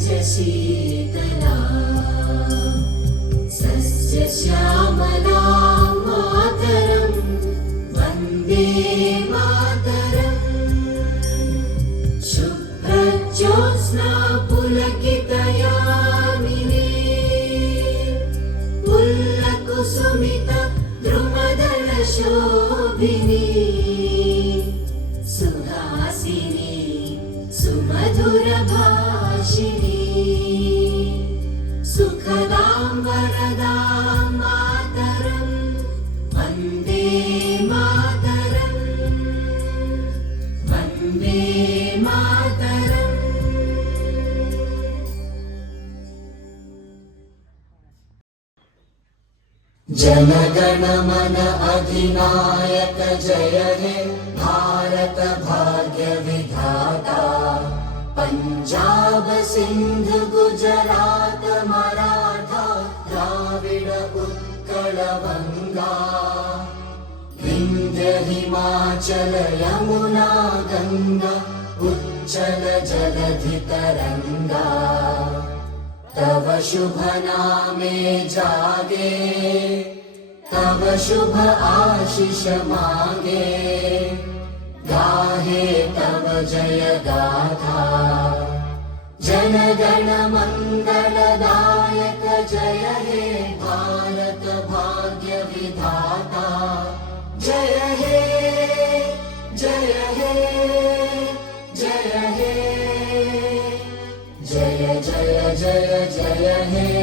शीतला सस्यश्यामला मातरं वन्दे मातरम् शुभ्रज्योत्स्ना पुलकितयामिनी पुल्लकुसुमित द्रुमदलशोभिनी सुहासिनी सुमधुरभाषिणी सुखदां वरदां मातरं वन्दे मातरम् वन्दे मातरम्। जनगण मन अधिनायक जय हे भारत भाग्य विधाता पंजाब सिंध गुजरात मराठा द्राविड उत्कल गंगा विंध्य हिमाचल यमुना गंगा उच्चल जलधि तरंगा तव शुभ नामे जागे तव शुभ आशीष मांगे गाहे तव जय गाथा जन गण मंगलदायक जय हे भारत भाग्य विधाता जय हे जय हे जय हे जय जय जय जय हे